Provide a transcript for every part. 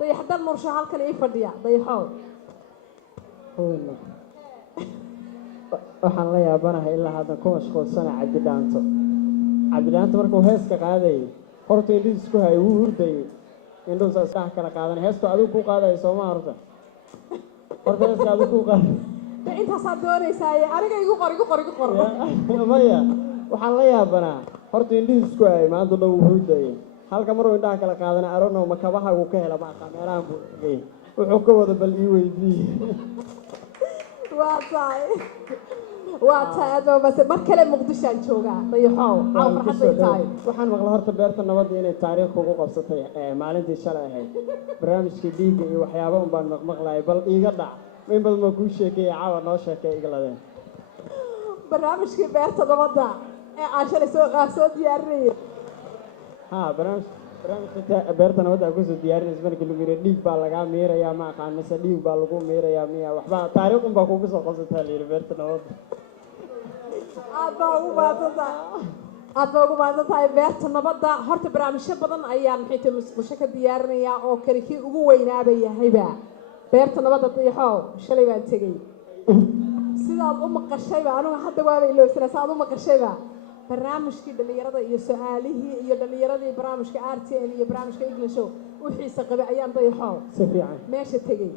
dayaxdan mursho halkan ii fadhiya dayaxow waxaan la yaabanahay ilaa hadda ku mashquulsana cabidhaanto markuu heeska qaadayay horta indhihiis isku hayay wuu hurdayay indhuhu saas dhax kala qaadan heestu adigu ku qaadaya sooma horta heeska adigu ku qaaday intaasaad doonaysaa aniga igu qor maya waxaan la yaabanaa horta indhihiis isku hayay maanta dhan wuu hurdayay halka maruu indhaha kala qaadana aronow ma kabahagu ka hela ma kameerahan buu dhigay wuxuu ka wada bal ii weydiiyey waa tahay bas mar kale muqdishaan joogaa dayaxow caaw farxadday tahay waxaan maqla horta beerta nabadda inay taariikh ugu qabsatay maalintii shalay ahayd barnaamijkii dhiigga iyo waxyaaba un baan maqmaqlayay bal iiga dhac in badan baan kuu sheekeeyay caawa noo sheekay igladeen barnaamijkii beerta nabadda ee aan shalay soo diyaarinayay barnaamijka beerta nabadda aan kusoo diyaarinaysa markii lagu yiri dhiig baa lagaa miirayaa ma aqaan mise dhiig baa lagu miirayaa miya waxba taariikh un baa kugu soo qabsataa la yiri beerta nabadda aad baa ugu mahadsan tahay beerta nabadda horta barnaamijyo badan ayaan maxay tahay musqusho ka diyaarinayaa oo kale kii ugu weynaaba yahayba beerta nabadda dayaxow shalay baan tegey sidaad u maqashayba anigu hadda waaba ilowsana saad u maqashayba barnaamijkii dhalinyarada iyo su-aalihii iyo dhalinyaradii barnaamijka RTN iyo barnaamijka English u xiisa qabay ayaan dayaxow si fiican meesha tegey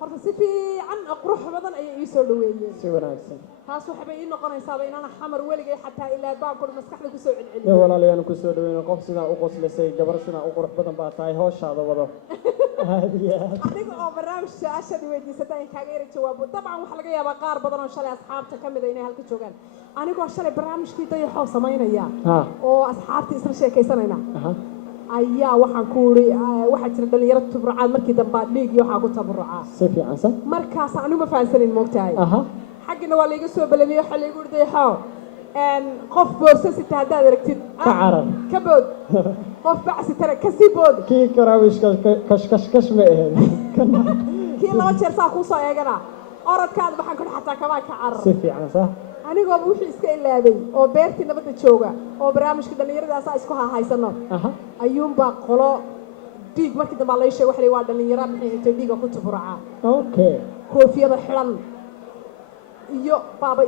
horta si fiican qurux badan ayay ii soo dhaweeyeen si wanaagsan taas waxay ii noqonaysaa inaan xamar weligay xataa ilaa baabkooda maskaxda ku soo celceliyo walaalayaan ku soo dhaweeyay qof sida u qoslisay gabar sida u qurux badan baa tahay hawshaada wado adiga oo barnaamij su'aashadii weydiisatay in kaaga yara jawaabo dabcan waxa laga yaabaa qaar badan oo shalay asxaabta ka mid ah inay halka joogaan anigoo shalay barnaamijkii dayaxow samaynaya oo asxaabtii isla sheekaysanayna ayaa waxaan ku uri waxaa jira dhalinyaro tabarucaad markii dambe dhiig iyo waxaa ku tabarucaa si fiican sax markaas anigu ma fahansanin moogtahay xaggana waa layga soo balamiyey waxa laygu uri dayaxow qof boorsa sita haddaad aragtid ka carar ka bood qof bacsi tara ka sii bood kii karaawish kash ma ahayn kii laba jeer saa kuu soo eegana orodkaada waxaan ku xataa kamaa ka carar si fiican sax anigooba wixii iska ilaabay oo beertii nabadda jooga oo barnaamijka dhallinyaradaasa isku hahaysano ayuunbaa qolo dhiig markii dambe lay sheeg waxa waa dhalinyaro maxay intay dhiiga ku tabarucaa koofiyada xiran iyo baaba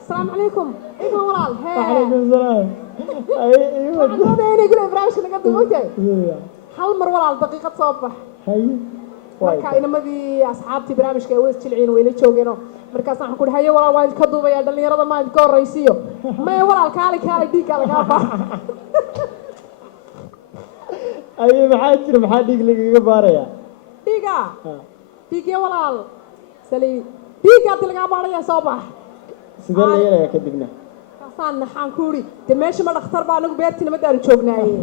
asalaamu calaykum idan walaal calaykum salaam inay gule barnaamijka naga dumoogtahay hal mar walaal daqiiqad soo bax marka inamadii asxaabtii barnaamijka ay wada jilciin wayla joogeenoo markaas waxaan ku haye walaal waan ka duubayaa dhalinyarada maan ka horraysiiyo maya walaal kaali dhiigga lagaa bax maxaa jira maxaa dhiig lagaga baarayaa dhiigya walaal dhiigga hadii lagaa baaraya soo bax sidee la yeelayaa kadibna kaasaan naxaan ku uri dee meesha ma dhakhtar baa anigu beertii nabadaanu joognaaye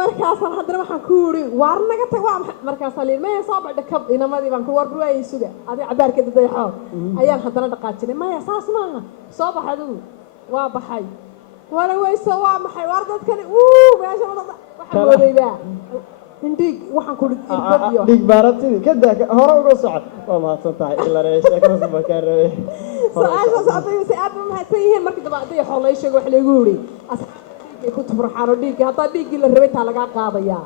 markaasaan haddana waxaan ku uri waar naga tag waa markaasaan liin maya soo baxda kab inamadii baan ku war burwaayay suga adi cabaarkeeda dayaxow ayaan haddana dhaqaajinay maya saas maaha soo bax adigu waa baxay wala weyso waa maxay waar dadkani meesha waxaan moodaybaa indhiig waxaan ku irbadiyo dhiig baaratidii kada hore uga socod waa mahadsan tahay ilareey sheekadaas baa kaa rabay su-aashaas ardayda si aad ba mahadsan yihiin markii dambe dayaxow lay sheego wax laygu yidhi ku tabaruxaan oo dhiigga haddaa dhiiggii la rabay taa lagaa qaadayaa